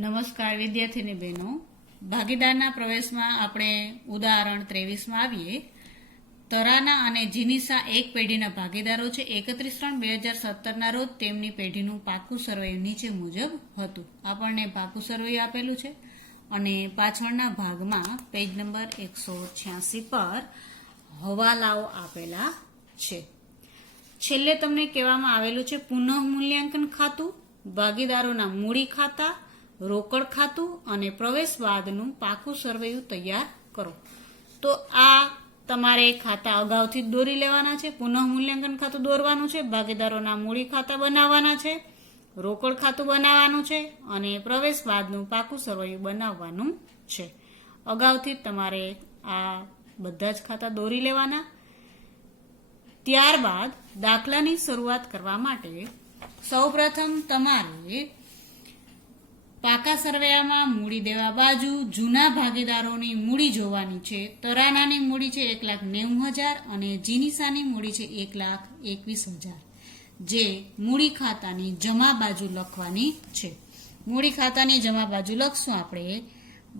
નમસ્કાર વિદ્યાર્થીની બહેનો, ભાગીદારના પ્રવેશમાં આપણે ઉદાહરણ 23માં આવીએ. તરાના અને જીનીસા એક પેઢીના ભાગીદારો છે. 31/3/2017ના રોજ તેમની પેઢીનું પાકું સરવૈયું નીચે મુજબ હતું. આપણને પાકું સરવૈયું આપેલું છે અને પાછળના ભાગમાં પેજ નંબર 186 પર હવાલાઓ આપેલા છે. છેલ્લે તમને કહેવામાં આવેલું છે પુનઃ મૂલ્યાંકન ખાતું, ભાગીદારોના મૂડી ખાતા, રોકડ ખાતું અને પ્રવેશ બાદનું પાકું સરવૈયું તૈયાર કરો. તો આ તમારે ખાતા અગાઉથી જ દોરી લેવાના છે. પુનઃ મૂલ્યાંકન ખાતું દોરવાનું છે, ભાગીદારોના મૂડી ખાતા બનાવવાના છે, રોકડ ખાતું બનાવવાનું છે અને પ્રવેશ બાદનું પાકું સરવૈયું બનાવવાનું છે. અગાઉથી જ તમારે આ બધા જ ખાતા દોરી લેવાના. ત્યારબાદ દાખલાની શરૂઆત કરવા માટે સૌપ્રથમ તમારે પાકા સરવૈયામાં મૂડી દેવા બાજુ જૂના ભાગીદારોની મૂડી જોવાની છે. તરાનાની મૂડી છે 1,90,000 અને જીનીસાની મૂડી છે 1,21,000, જે મૂડી ખાતાની જમા બાજુ લખવાની છે. મૂડી ખાતાની જમા બાજુ લખશું આપણે.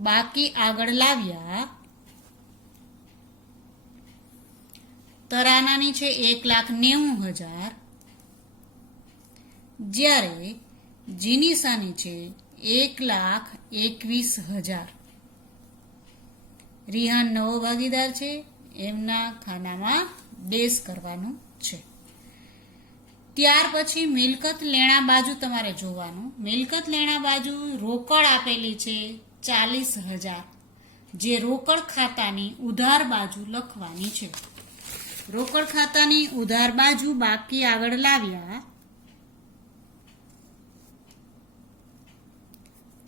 બાકી આગળ લાવ્યા. તરાનાની છે 1,90,000, જ્યારે જીનીસાની છે 1,21,000. રિહાન નવો ભાગીદાર છે, એમના ખાનામાં ડેશ કરવાનું છે. ત્યાર પછી મિલકત લેણા બાજુ તમારે જોવાનું. મિલકત લેણા બાજુ રોકડ આપેલી છે 40,000, જે રોકડ ખાતાની ઉધાર બાજુ લખવાની છે. રોકડ ખાતાની ઉધાર બાજુ બાકી આગળ લાવ્યા.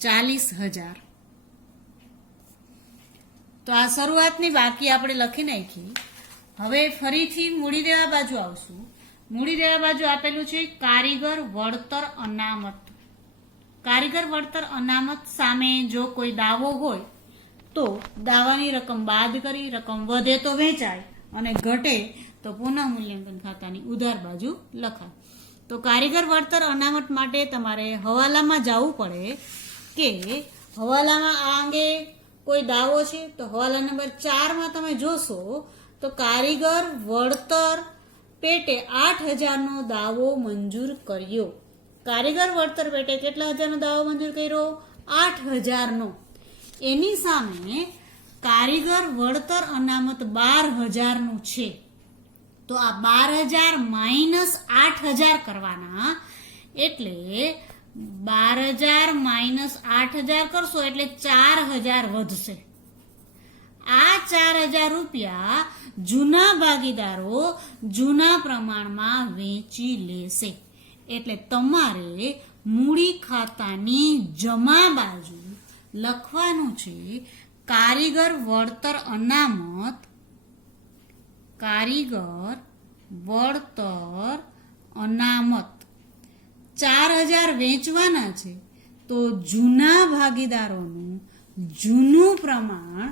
40,000. તો આ શરૂઆતની બાકી આપણે લખી નાખી. હવે ફરીથી મૂડી દેવા બાજુ આવશું. મૂડી દેવા બાજુ આપેલું છે કારીગર વળતર અનામત. કારીગર વળતર અનામત સામે જો કોઈ દાવો હોય તો દાવાની રકમ બાદ કરી, રકમ વધે તો વેચાય અને ઘટે તો પુનઃ મૂલ્યાંકન ખાતાની ઉધાર બાજુ લખાય. તો કારીગર વળતર અનામત માટે તમારે હવાલામાં જવું પડે કે હવાલામાં આ અંગે કોઈ દાવો છે. તો હવાલા નંબર 4માં તમે જોશો તો કારીગર વળતર પેટે 8,000નો દાવો મંજૂર કર્યો. કારીગર વળતર પેટે કેટલા હજારનો દાવો મંજૂર કર્યો? 8,000નો. એની સામે કારીગર વળતર અનામત 12,000નું છે. તો આ 12,000 માઇનસ 8,000 કરવાના. એટલે 12,000 માઇનસ 8,000 કરશો એટલે 4,000 વધશે. આ 4,000 રૂપિયા જૂના ભાગીદારો જૂના પ્રમાણમાં વેચી લેશે. એટલે તમારે મૂડી ખાતાની જમા બાજુ લખવાનું છે કારીગર વળતર અનામત. કારીગર વળતર અનામત 4,000 વેચવાના છે. તો જૂના ભાગીદારોનું જૂનું પ્રમાણ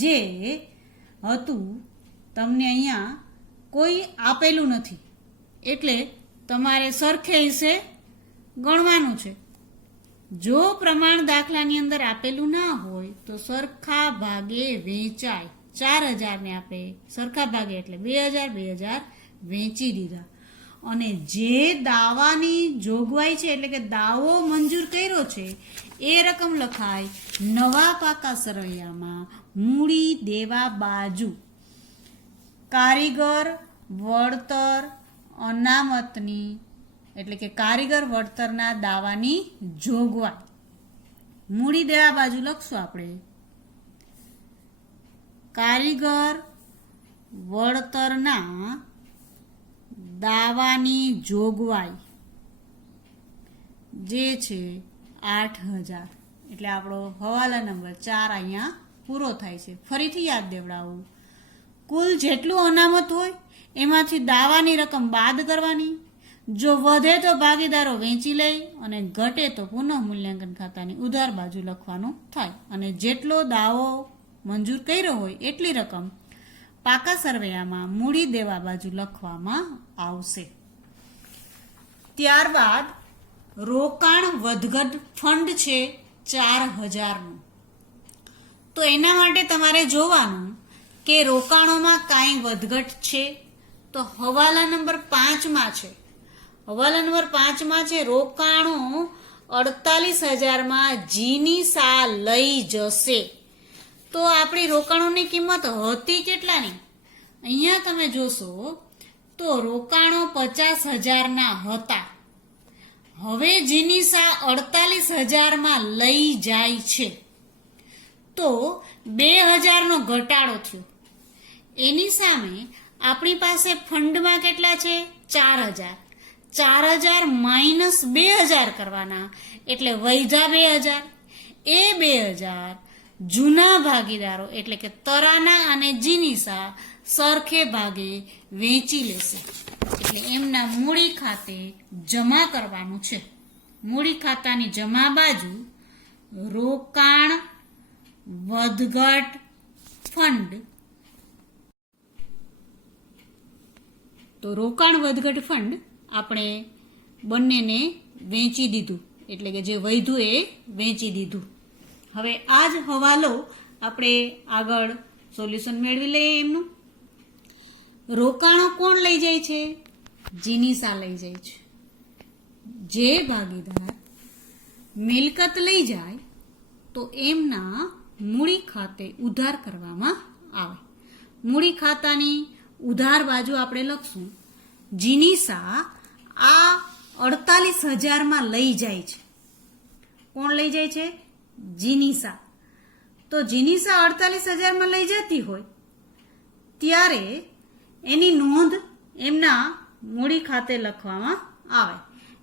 જે હતું તમને અહીંયા કોઈ આપેલું નથી, એટલે તમારે સરખે હિસ્સે ગણવાનું છે. જો પ્રમાણ દાખલાની અંદર આપેલું ના હોય તો સરખા ભાગે વેચાય. 4,000 ને આપણે સરખા ભાગે એટલે 2,000 વેચી દીધા. અને જે દાવાની જોગવાઈ છે એટલે કે દાવો મંજૂર કર્યો છે એ રકમ લખાય નવા પાકા સરવૈયામાં મૂડી દેવા બાજુ. કારીગર વળતર અનામતની એટલે કે કારીગર વળતરના દાવાની જોગવાઈ મૂડી દેવા બાજુ લખશું આપણે. કારીગર વળતરના દાવાની જોગવાઈ જે છે 8,000. એટલે આપણો હવાલા નંબર 4 અહીંયા પૂરો થાય છે. ફરીથી યાદ દેવડાવું. કુલ જેટલું અનામત હોય એમાંથી દાવાની રકમ બાદ કરવાની. જો વધે તો ભાગીદારો વેચી લે અને ઘટે તો પુનઃ મૂલ્યાંકન ખાતાની ઉધાર બાજુ લખવાનું થાય. અને જેટલો દાવો મંજૂર કર્યો હોય એટલી રકમ પાકા સરવૈયામાં મૂડી દેવા બાજુ લખવામાં આવશે. ત્યારબાદ રોકાણ વધઘટ ફંડ છે 4,000નું. તો એના માટે તમારે જોવાનું કે રોકાણોમાં કાંઈ વધઘટ છે. તો હવાલા નંબર 5માં છે. હવાલા નંબર 5માં છે રોકાણો 48,000માં જીનીસા લઈ જશે. તો આપણી રોકાણોની કિંમત હતી કેટલાની? અહીંયા તમે જોશો તો રોકાણો 50,000ના હતા. હવે જીનીસા 48,000માં લઈ જાય છે. તો 2,000નો ઘટાડો થયો. એની સામે આપણી પાસે ફંડમાં કેટલા છે? 4,000. 4,000 માઇનસ 2,000 કરવાના એટલે વૈધા 2,000. એ 2,000 જૂના ભાગીદારો એટલે કે તરાના અને જીનીસા સરખે ભાગે વેચી લેશે. એટલે એમના મૂડી ખાતે જમા કરવાનું છે. મૂડી ખાતાની જમા બાજુ રોકાણ વધઘટ ફંડ. તો રોકાણ વધઘટ ફંડ આપણે બંનેને વેચી દીધું, એટલે કે જે વધ્યું એ વેચી દીધું. હવે આ જ હવાલો આપણે આગળ સોલ્યુશન મેળવી લઈએ. એમનું રોકાણો કોણ લઈ જાય છે? જીનીસા લઈ જાય છે. જે ભાગીદાર મિલકત લઈ જાય તો એમના મૂડી ખાતે ઉધાર કરવામાં આવે. મૂડી ખાતાની ઉધાર બાજુ આપણે લખશું જીનીસા આ 48,000માં લઈ જાય છે. કોણ લઈ જાય છે? જીનીસા. તો જીનીસા 48,000માં લઈ જતી હોય ત્યારે એની નોંધ એમના મૂડી ખાતે લખવામાં આવે.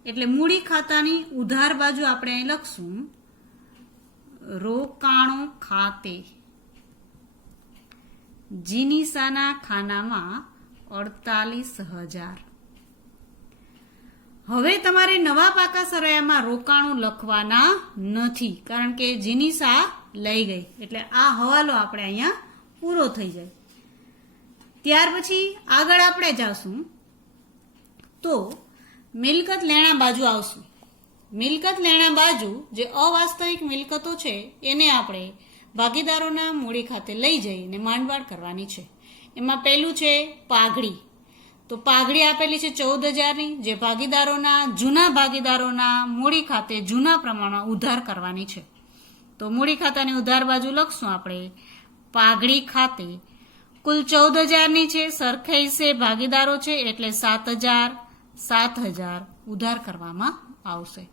એટલે મૂડી ખાતાની ઉધાર બાજુ આપણે અહીં લખશું રોકાણો ખાતે જીનીસાના ખાનામાં 48,000. હવે તમારે નવા પાકા સરવાળામાં રોકાણો લખવાના નથી, કારણ કે જીનીસા લઈ ગઈ. એટલે આ હવાલો આપણે અહીંયા પૂરો થઈ જાય. ત્યાર પછી આગળ આપણે જાશું તો મિલકત લેણા બાજુ આવશું. મિલકત લેણા બાજુ જે અવાસ્તવિક મિલકતો છે એને આપણે ભાગીદારોના મૂડી ખાતે લઈ જઈને માંડવાળ કરવાની છે. એમાં પહેલું છે પાઘડી. તો પાઘડી આપેલી છે 14,000ની, જે ભાગીદારોના જૂના ભાગીદારોના મૂડી ખાતે જૂના પ્રમાણમાં ઉધાર કરવાની છે. તો મૂડી ખાતાની ઉધાર બાજુ લખશું આપણે પાઘડી ખાતે કુલ 14,000ની છે. સરખે હિસ્સે ભાગીદારો છે એટલે 7,000 ઉધાર કરવામાં આવશે.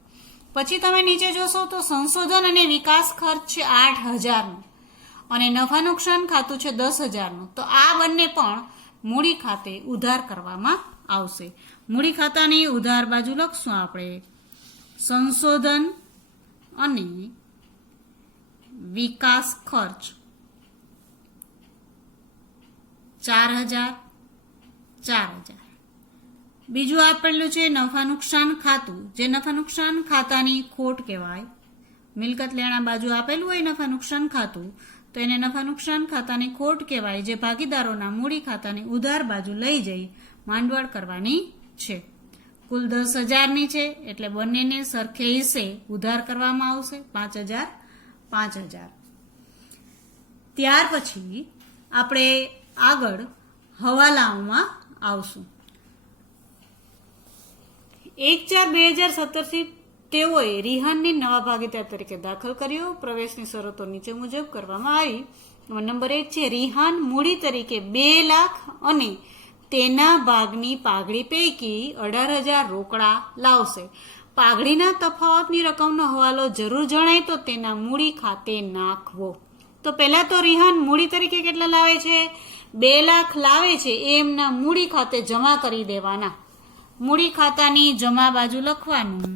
પછી તમે નીચે જોશો તો સંશોધન અને વિકાસ ખર્ચ છે 8,000નો અને નફા નુકસાન ખાતું છે 10,000નું. તો આ બંને પણ મૂડી ખાતે ઉધાર કરવામાં આવશે. મૂડી ખાતાની ઉધાર બાજુ લખશું આપણે સંશોધન અને વિકાસ ખર્ચ 4,000. બીજું આપેલું છે નફા નુકસાન ખાતું, જે નફા નુકસાન ખાતાની ખોટ કહેવાય. મિલકત લેણા બાજુ આપેલું હોય નફા નુકસાન ખાતું તો એને નફા નુકસાન ખાતાની ખોટ કહેવાય, જે ભાગીદારોના મૂડી ખાતાની ઉધાર બાજુ લઈ જઈ માંડવાળ કરવાની છે. કુલ 10,000ની છે એટલે બંનેને સરખે હિસ્સે ઉધાર કરવામાં આવશે 5,000. ત્યાર પછી આપણે આગળ હવાલાઓમાં આવશું. 1/4/2017થી તેઓએ રિહાનને નવા ભાગીદાર તરીકે દાખલ કર્યો. પ્રવેશની શરતો નીચે મુજબ કરવામાં આવી. નંબર 1 છે રિહાન મૂડી તરીકે 2 લાખ અને તેના ભાગની પાઘડી પૈકી 18,000 રોકડા લાવશે. પાઘડીના તફાવતની રકમનો હવાલો જરૂર જણાય તો તેના મૂડી ખાતે નાખવો. તો પહેલા તો રિહાન મૂડી તરીકે કેટલા લાવે છે? 2 લાખ લાવે છે. એ એમના મૂડી ખાતે જમા કરી દેવાના. મૂડી ખાતાની જમા બાજુ લખવાનું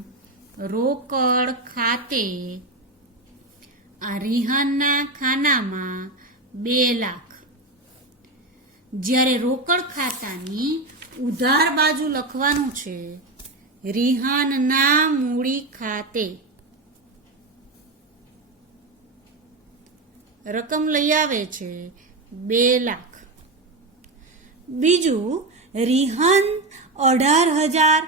રોકડ ખાતે આ રિહાનના ખાનામાં 2 લાખ. જ્યારે રોકડ ખાતાની ઉધાર બાજુ લખવાનું છે રિહાનના મૂડી ખાતે રકમ લઈ આવે છે 2 લાખ. બીજું રિહાન 18,000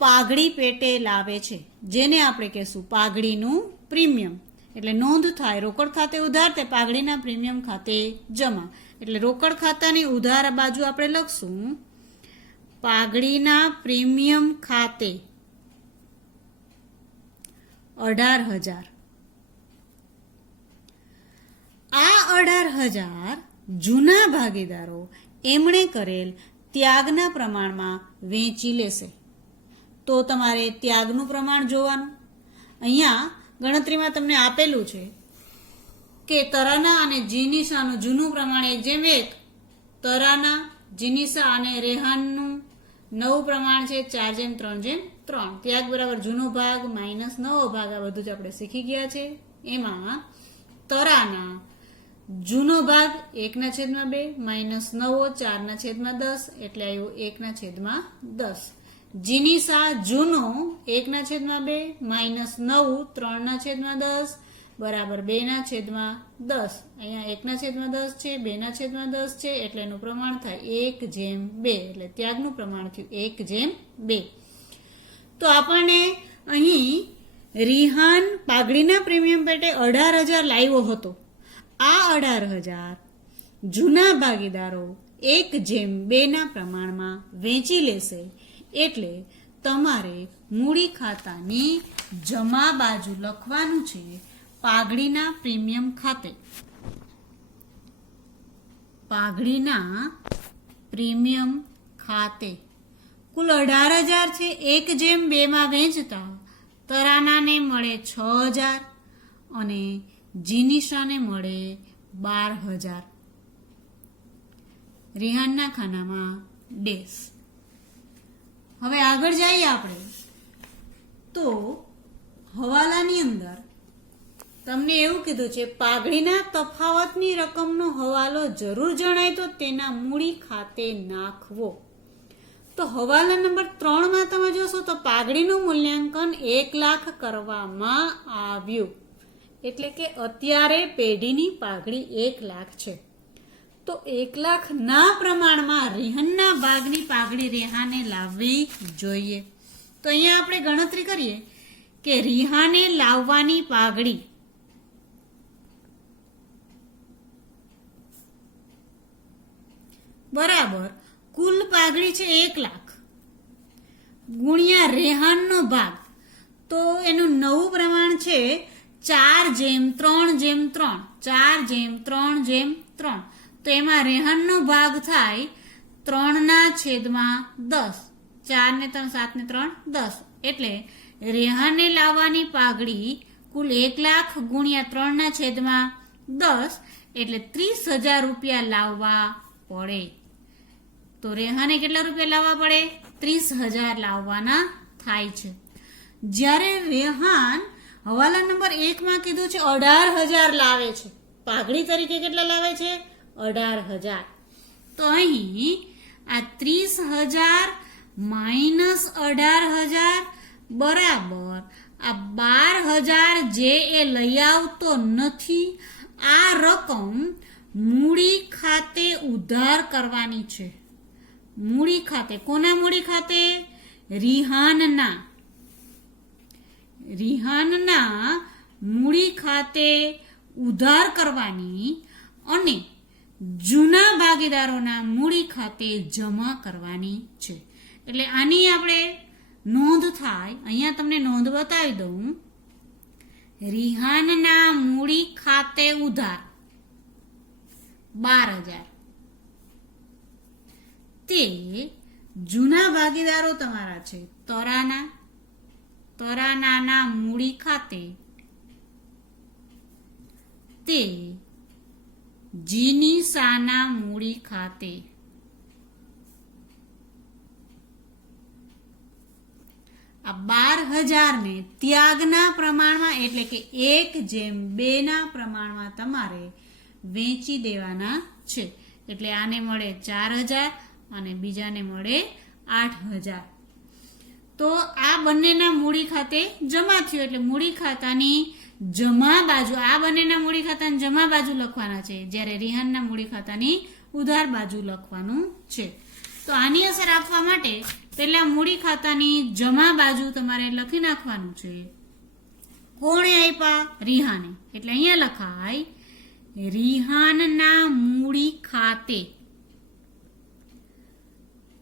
પાઘડી પેટે લાવે છે, જેને આપણે કહેશું પાઘડીનું પ્રીમિયમ. એટલે નોંધ થાય રોકડ ખાતે ઉધાર તે પાઘડીના પ્રીમિયમ ખાતે જમા. એટલે રોકડ ખાતાની ઉધાર બાજુ આપણે લખશું પાઘડીના પ્રીમિયમ ખાતે 18,000. આ 18,000 જૂના ભાગીદારો એમણે કરેલ ત્યાગના પ્રમાણમાં વેચી લેશે. તો તમારે ત્યાગનું પ્રમાણ જોવાનું. અહીંયા ગણતરીમાં તમને આપેલું છે કે તરાના અને જીનિસાનું જૂનું પ્રમાણ 1:1, તરાના, જીનિસા અને રેહાનનું નવું પ્રમાણ છે 4:3:3. ત્યાગ બરાબર જૂનો ભાગ માઇનસ નવો ભાગ, આ બધું જ આપણે શીખી ગયા છે. એમાં તરાના જૂનો ભાગ 1/2 માઇનસ નવો 4/10 એટલે આવ્યો 1/10. જીનિસા જૂનો 1/2 માઇનસ નવું 3/10 બરાબર 2/10. અહીંયા 1/10 છે, 2/10 છે એટલે એનું પ્રમાણ થાય 1:2. એટલે ત્યાગનું પ્રમાણ થયું 1:2. તો આપણને અહીં રિહાન પાઘડીના પ્રીમિયમ પેટે 18,000 લાવ્યો હતો. આ 18,000 જૂના ભાગીદારો 1:2 ના પ્રમાણમાં વેચી લેશે. એટલે તમારે મૂડી ખાતાની જમા બાજુ લખવાનું છે પાઘડીના પ્રીમિયમ ખાતે. પાઘડીના પ્રીમિયમ ખાતે કુલ 18,000 છે. 1:2 માં વેચતા તરાનાને મળે 6,000 અને જીનિશાને મળે 12,000. રિહાનના ખાનામાં ડેશ. હવે આગળ જઈએ આપણે તો હવાલાની અંદર તમને એવું કીધું છે પાઘડીના તફાવતની રકમનો હવાલો જરૂર જણાય તો તેના મૂડી ખાતે નાખવો. તો હવાલા નંબર 3 માં તમે જોશો તો પાઘડીનું મૂલ્યાંકન 1 લાખ કરવામાં આવ્યું. એટલે કે અત્યારે પેઢીની પાઘડી 1 લાખ છે. તો 1 લાખના પ્રમાણમાં રિહાનના ભાગની પાઘડી રેહાને લાવવી જોઈએ. તો અહીંયા આપણે ગણતરી કરીએ કે રિહાને લાવવાની પાઘડી બરાબર કુલ પાઘડી છે 1 લાખ ગુણ્યા રેહાનનો ભાગ. તો એનું નવું પ્રમાણ છે 4:3:3. 4:3:3. તો એમાં રેહાનનો ભાગ થાય 3/10. 4 ને 3 7 ને 3 10. એટલે રેહાને લાવવાની પાઘડી કુલ 1 લાખ ગુણ્યા 3/10 એટલે 30,000 રૂપિયા લાવવા પડે. તો રેહાને કેટલા રૂપિયા લાવવા પડે? 30,000 લાવવાના થાય છે. જ્યારે રેહાન હવાલા નંબર 1 માં કીધું છે 18,000 લાવે છે, પાઘડી તરીકે કેટલા લાવે છે? 18,000. તો અહીં આ 30,000 માઇનસ 18,000 બરાબર આ 12,000 જે એ લઈ આવતો નથી. આ રકમ મૂડી ખાતે ઉધાર કરવાની છે. મૂડી ખાતે, કોના મૂડી ખાતે? રિહાનના મૂડી ખાતે ઉધાર કરવાની અને જૂના ભાગીદારોના મૂડી ખાતે જમા કરવાની છે. એટલે આની આપણે નોંધ થાય. અહીંયા તમને નોંધ બતાવી દઉં. રિહાનના મૂડી ખાતે ઉધાર 12,000. તે જૂના ભાગીદારો તમારા છે તરાનાના મૂડી ખાતે તે જીનિસાના મૂડી ખાતે આ 12,000 ને ત્યાગના પ્રમાણમાં એટલે કે 1:2 ના પ્રમાણમાં તમારે વેચી દેવાના છે. એટલે આને મળે 4,000 અને બીજાને મળે 8,000. તો આ બંનેના મૂડી ખાતે જમા થયું. એટલે મૂડી ખાતાની જમા બાજુ, આ બંનેના મૂડી ખાતાની જમા બાજુ લખવાના છે, જ્યારે રિહાનના મૂડી ખાતાની ઉધાર બાજુ લખવાનું છે. તો આની અસર આપવા માટે પહેલા મૂડી ખાતાની જમા બાજુ તમારે લખી નાખવાનું છે. કોણે આપ્યા? રિહાને. એટલે અહીંયા લખાય રિહાનના મૂડી ખાતે.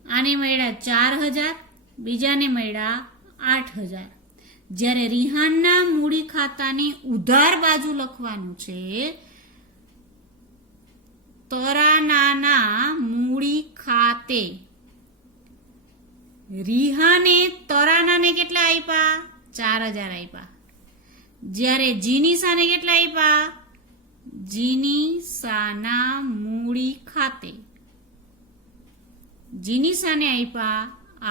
આને મળ્યા 4,000, બીજાને મળ્યા 8,000. જ્યારે રિહાનના મૂડી ખાતાની ઉધાર બાજુ લખવાનું છે તરાનાના મૂડી ખાતે. રિહાને તરાનાને કેટલા આપ્યા? 4,000 આપ્યા. જ્યારે જીનીસાને કેટલા આપ્યા? જીનીસાના મૂડી ખાતે જીનીસાને આપ્યા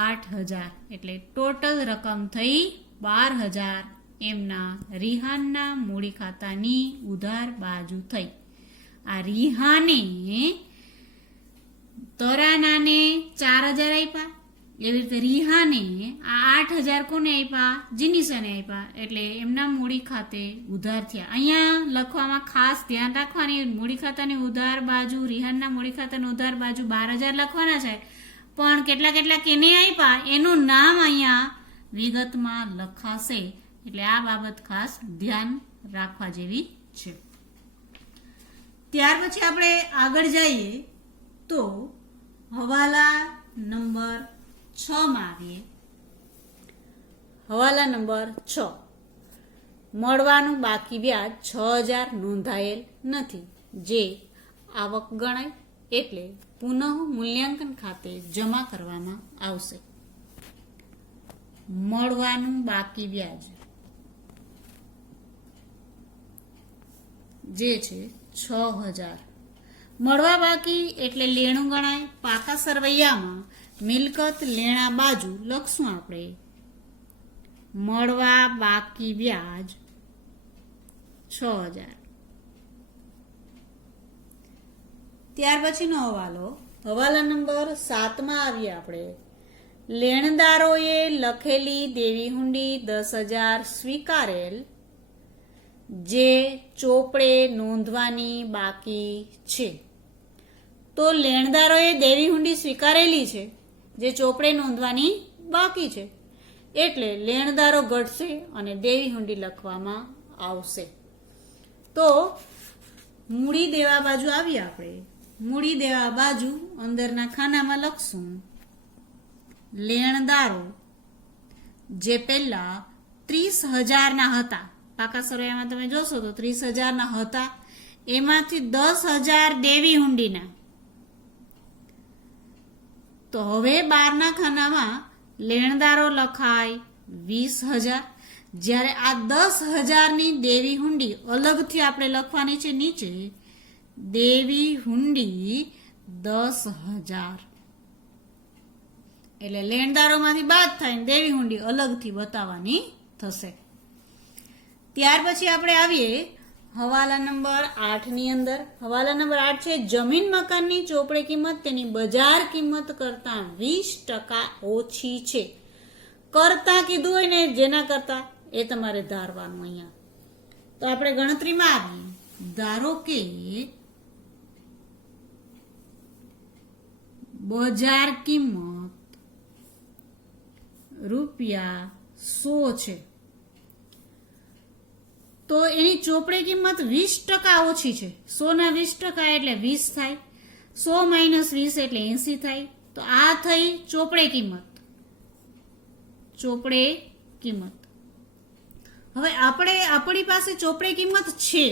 8,000. એટલે ટોટલ રકમ થઈ 12,000 એમના રિહાનના મૂડી ખાતાની ઉધાર બાજુ થઈ. આ રિહાને તરાનાને 4,000 આપ્યા, એવી રીતે રિહાને આ 8,000 કોને આપ્યા? જીનીસાને આપ્યા. એટલે એમના મૂડી ખાતે ઉધાર થયા. અહીંયા લખવામાં ખાસ ધ્યાન રાખવાની, મૂડી ખાતાની ઉધાર બાજુ, રિહાનના મૂડી ખાતાની ઉધાર બાજુ 12,000 લખવાના છે, પણ કેટલા કેટલા કેને આપ્યા એનું નામ અહીંયા વિગતમાં લખાશે. એટલે આ બાબત ખાસ ધ્યાન રાખવા જેવી છે. ત્યાર પછી આપણે આગળ જઈએ તો હવાલા નંબર 6 માં આવીએ. હવાલા નંબર 6, મળવાનું બાકી વ્યાજ 6,000 નોંધાયેલ નથી, જે આવક ગણાય, એટલે પુનઃ મૂલ્યાંકન ખાતે જમા કરવામાં આવશે. મળવાનું બાકી વ્યાજ જે છે 6,000. મળવા બાકી એટલે લેણું ગણાય. પાકા સરવૈયામાં મિલકત લેણા બાજુ લખશું આપણે મળવા બાકી વ્યાજ 6,000. ત્યાર પછીનો હવાલો, હવાલા નંબર 7 માં આવીએ આપણે. લેણદારોએ લખેલી દેવી હુંડી 10,000 સ્વીકારેલ, જે ચોપડે નોંધવાની બાકી છે. તો લેણદારોએ દેવી હુંડી સ્વીકારેલી છે, જે ચોપડે નોંધવાની બાકી છે, એટલે લેણદારો ઘટશે અને દેવી હુંડી લખવામાં આવશે. તો મૂડી દેવા બાજુ આવીએ આપણે. મૂડી દેવા બાજુ અંદરના ખાનામાં લખશું લેણદારો જે પહેલા 30,000 ના હતા, પાકા સરવૈયામાં તમે જોશો તો 30,000 ના હતા, એમાંથી 10,000 દેવી હુંડીના. તો હવે 12 ના ખાનામાં લેણદારો લખાય 20,000. જ્યારે આ 10,000 ની દેવી હુંડી અલગથી આપણે લખવાની છે નીચે, દેવી હુંડી 10,000. એટલે લેણદારોમાંથી બાદ થાય, દેવી હુંડી અલગથી બતાવવાની થશે. ત્યાર પછી આપણે આવીએ હવાલા નંબર 8 ની અંદર. હવાલા નંબર 8 છે જમીન મકાનની ચોપડે કિંમત તેની બજાર કિંમત કરતા 20% ઓછી છે. કરતા કીધું હોય ને, જેના કરતા, એ તમારે ધારવાનું. અહીંયા તો આપણે ગણતરીમાં આવીએ. ધારો કે બજાર કિંમત ₹100 છે, તો એની ચોપડે કિંમત 20% ઓછી છે. 100 ના 20% એટલે 20 થાય. 100 - 20 એટલે 80 થાય. તો આ થઈ ચોપડે કિંમત. ચોપડે કિંમત. હવે આપણી પાસે ચોપડે કિંમત છે.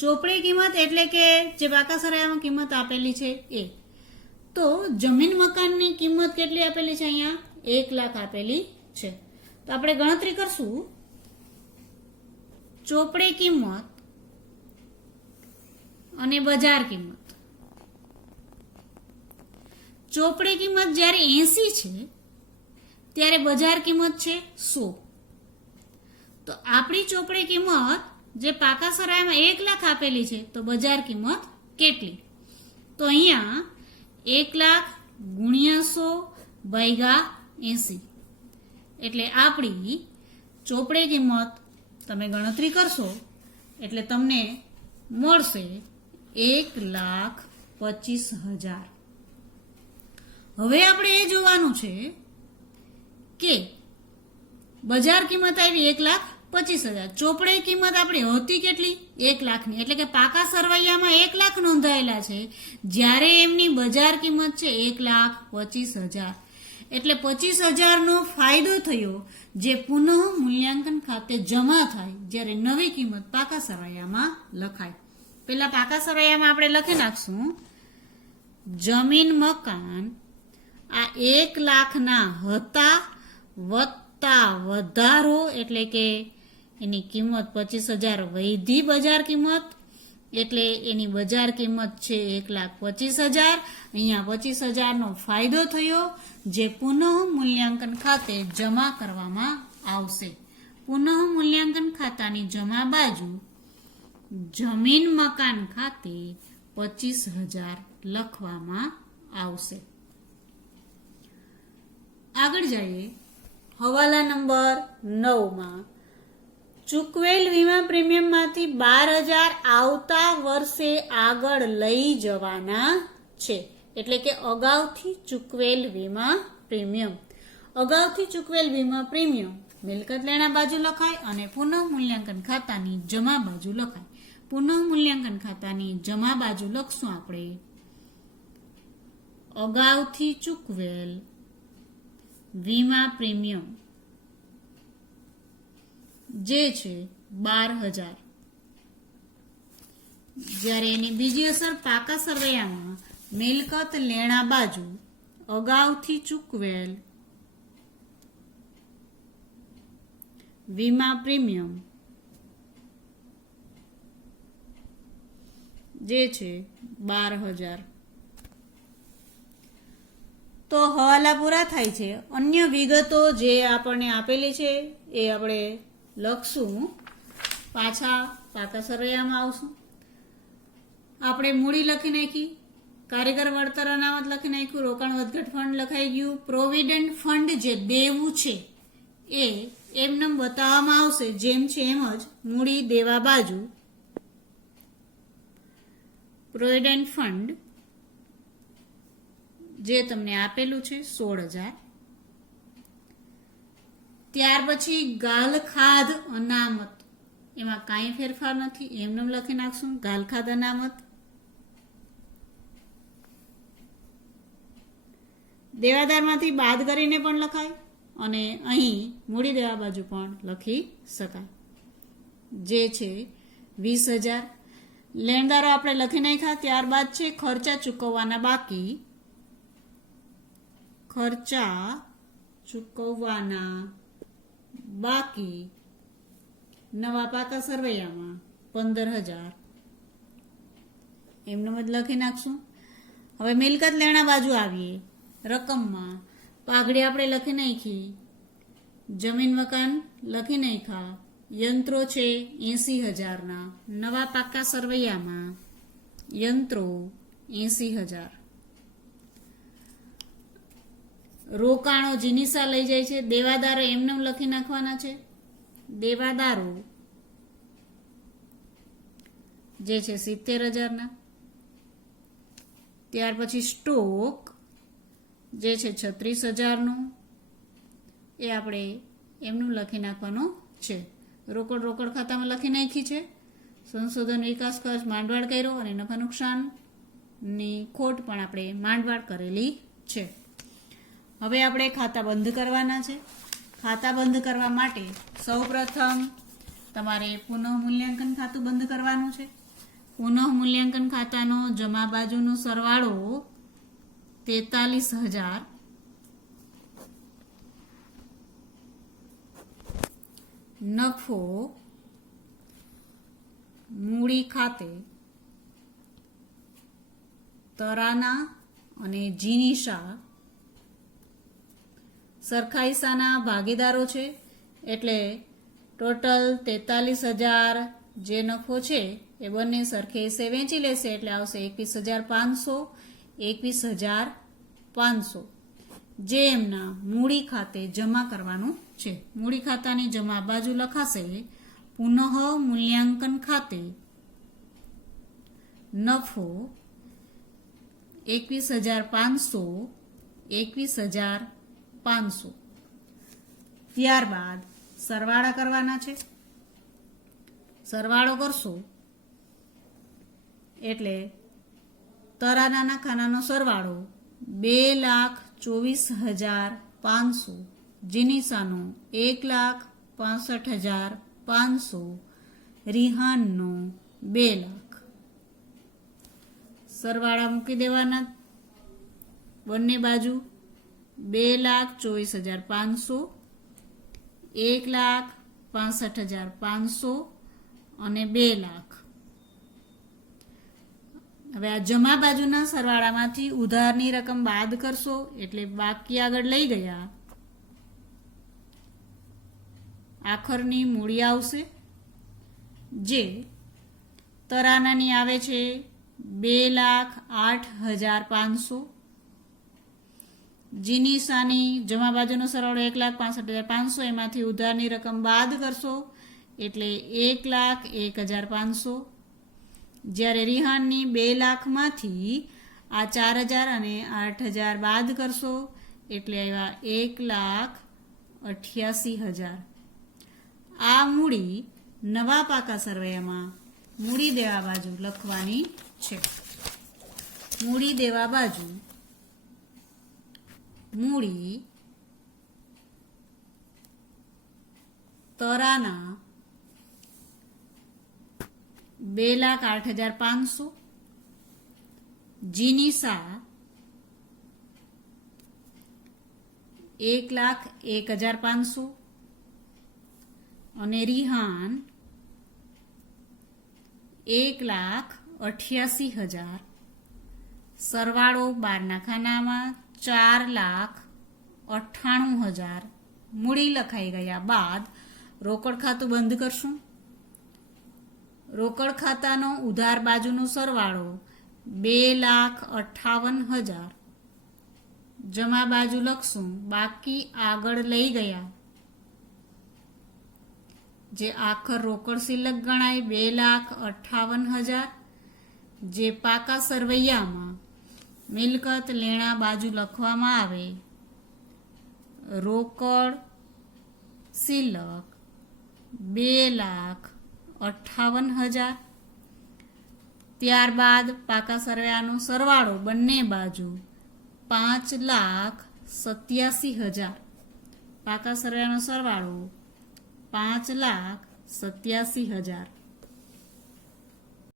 ચોપડે કિંમત એટલે કે જે પાકા સરવૈયામાં કિંમત આપેલી છે એ. તો જમીન મકાનની કિંમત કેટલી આપેલી છે? અહીંયા 1 લાખ આપેલી છે. તો આપણે ગણતરી કરશું. ચોપડે કિંમત અને બજાર કિંમત. ચોપડે કિંમત જ્યારે 80 છે ત્યારે બજાર કિંમત છે 100. તો આપણી ચોપડે કિંમત જે પાકા સરવૈયામાં 1 લાખ આપેલી છે, તો બજાર કિંમત કેટલી? તો અહીંયા 1 લાખ ગુણ્યા 100 ભાગ્યા 80, એટલે આપણી ચોપડે કિંમત તમે ગણતરી કરશો એટલે તમને મળશે 1,25,000. હવે આપણે એ જોવાનું છે કે બજાર કિંમત આવી 1,25,000 25,000. ચોપડે કિંમત આપણી હતી કેટલી? 1 લાખની. એટલે કે પાકા સરવૈયામાં 1 લાખ નોંધાયેલા છે, જ્યારે એમની બજાર કિંમત છે 1,25,000. એટલે 25,000 નો ફાયદો થયો, જે પુનઃ મૂલ્યાંકન ખાતે જમા થાય જ્યારે નવી કિંમત પાકા સરવૈયામાં લખાય. પેલા પાકા સરવૈયામાં આપણે લખી નાખશું જમીન મકાન આ 1 લાખના હતા વત્તા વધારો, એટલે કે એની કિંમત 25,000 વૈધી બજાર કિંમત, એટલે એની બજાર કિંમત છે 1,25,000. અહીંયા 25,000 નો ફાયદો થયો, જે પુનઃ મૂલ્યાંકન ખાતે જમા કરવામાં આવશે. પુનઃ મૂલ્યાંકન ખાતાની જમા બાજુ જમીન મકાન ખાતે 25,000 લખવામાં આવશે. આગળ જઈએ હવાલા નંબર 9 ચૂકવેલ વીમા પ્રીમિયમમાંથી 12,000 આવતા વર્ષે આગળ લઈ જવાના છે. એટલે કે અગાઉથી ચૂકવેલ વીમા પ્રીમિયમ. અગાઉથી ચૂકવેલ વીમા પ્રીમિયમ મિલકત લેણા બાજુ લખાય અને પુનઃ મૂલ્યાંકન ખાતાની જમા બાજુ લખાય. પુનઃ મૂલ્યાંકન ખાતાની જમા બાજુ લખશું આપણે અગાઉથી ચૂકવેલ વીમા પ્રીમિયમ, જે છે 12,000. જ્યારે એની બીજી અસર પાકા સરવૈયામાં મિલકત લેણા બાજુ અગાઉથી ચૂકવેલ વીમા પ્રીમિયમ, જે છે 12,000. તો હવાલા પૂરા થાય છે. અન્ય વિગતો જે આપણને આપેલી છે એ આપણે લખશું, પાછા પાકા સરવૈયામાં આવશું. આપણે મૂડી લખી નાખી, કારીગર વળતર અનામત લખી નાખ્યું, રોકાણ વધઘટ ફંડ લખાઈ ગયું. પ્રોવિડન્ટ ફંડ જે દેવું છે એ એમને બતાવવામાં આવશે, જેમ છે એમ જ મૂડી દેવા બાજુ પ્રોવિડન્ટ ફંડ જે તમને આપેલું છે 16,000. ત્યાર પછી ગાલખાદ અનામત, એમાં કાંઈ ફેરફાર નથી, એમને લખી નાખશું ગાલખાદ અનામત. દેવાદારમાંથી બાદ કરીને પણ લખાય અને અહીં મૂડી દેવા બાજુ પણ લખી શકાય, જે છે 20,000. લેણદારો આપણે લખી નાખ્યા. ત્યારબાદ છે ખર્ચા ચૂકવવાના બાકી. ખર્ચા ચૂકવવાના બાકી નવા પાકા સરવૈયામાં 15,000 એમનો જ લખી નાખશું. હવે મિલકત લેણા બાજુ આવીએ. રકમમાં પાઘડી આપણે લખી નાખી, જમીન મકાન લખી નાખ્યા, યંત્રો છે 80,000ના. નવા પાકા સરવૈયામાં યંત્રો 80,000. રોકાણો જીનિસા લઈ જાય છે. દેવાદારો એમને લખી નાખવાના છે. દેવાદારો જે છે 70,000ના. ત્યાર પછી સ્ટોક જે છે 36,000નો, એ આપણે એમનું લખી નાખવાનું છે. રોકડ ખાતામાં લખી નાખી છે. સંશોધન વિકાસ ખર્ચ માંડવાળ કર્યો અને નફા નુકસાનની ખોટ પણ આપણે માંડવાળ કરેલી છે. હવે આપણે ખાતા બંધ કરવાના છે. ખાતા બંધ કરવા માટે સૌપ્રથમ તમારે પુનઃ મૂલ્યાંકન ખાતું બંધ કરવાનું છે. પુનઃ મૂલ્યાંકન ખાતાનો જમા બાજુનો સરવાળો 43,000 નફો મૂડી ખાતે તરાના અને જીનિશા સરખા હિસ્સાના ભાગીદારો છે, એટલે ટોટલ 43,000 જે નફો છે એ બંને સરખે હિસ્સે વેચી લેશે, એટલે આવશે 21,500, 21,500 જે એમના મૂડી ખાતે જમા કરવાનું છે. મૂડી ખાતાની જમા બાજુ લખાશે પુનઃ મૂલ્યાંકન ખાતે નફો 21,500, 21,500. ત્યારબાદ સરવાળા કરવાના છે. સરવાળો કરશો એટલે તરાનાના ખાનાનો સરવાળો 2,24,500, જીનીસાનો 1,65,500, રિહાનનો 2 લાખ. સરવાળા મૂકી દેવાના બંને બાજુ. 2,24,500, 1,65,500 અને 2 લાખ. હવે આ જમા બાજુના સરવાળામાંથી ઉધારની રકમ બાદ કરશો એટલે બાકી આગળ લઈ ગયા આખરની મૂડી આવશે, જે તરાનાની આવે છે 2,08,500, જીનીસાની જમા બાજુનો સરવાળો 1,65,500, એમાંથી ઉધારની રકમ બાદ કરશો એટલે 1,01,500. જ્યારે રિહાનની 2 લાખમાંથી આ 4,000 અને 8,000 બાદ કરશો એટલે આવ્યા 1,88,000. આ મૂડી નવા પાકા સરવૈયામાં મૂડી દેવા બાજુ લખવાની છે. મૂડી દેવા બાજુ મૂડી તરાના 2,08,500, જીનીસા 1,01,500 અને રિહાન 1,88,000. સરવાળો બારના ખાનામાં 4,98,000 મૂડી લખાઈ ગયા બાદ રોકડ ખાતું બંધ કરશું. રોકડ ખાતાનો ઉધાર બાજુનો સરવાળો 2,58,000. જમા બાજુ લખશું બાકી આગળ લઈ ગયા, જે આખર રોકડ શિલ્લક ગણાય 2,58,000. જે પાકા સરવૈયામાં મિલકત લેણા બાજુ લખવામાં આવે રોકડ શિલ્લક 2,58,000. ત્યારબાદ પાકા સરવૈયાનો સરવાળો બંને બાજુ 5,87,000. પાકા સરવૈયાનો સરવાળો 5,87,000.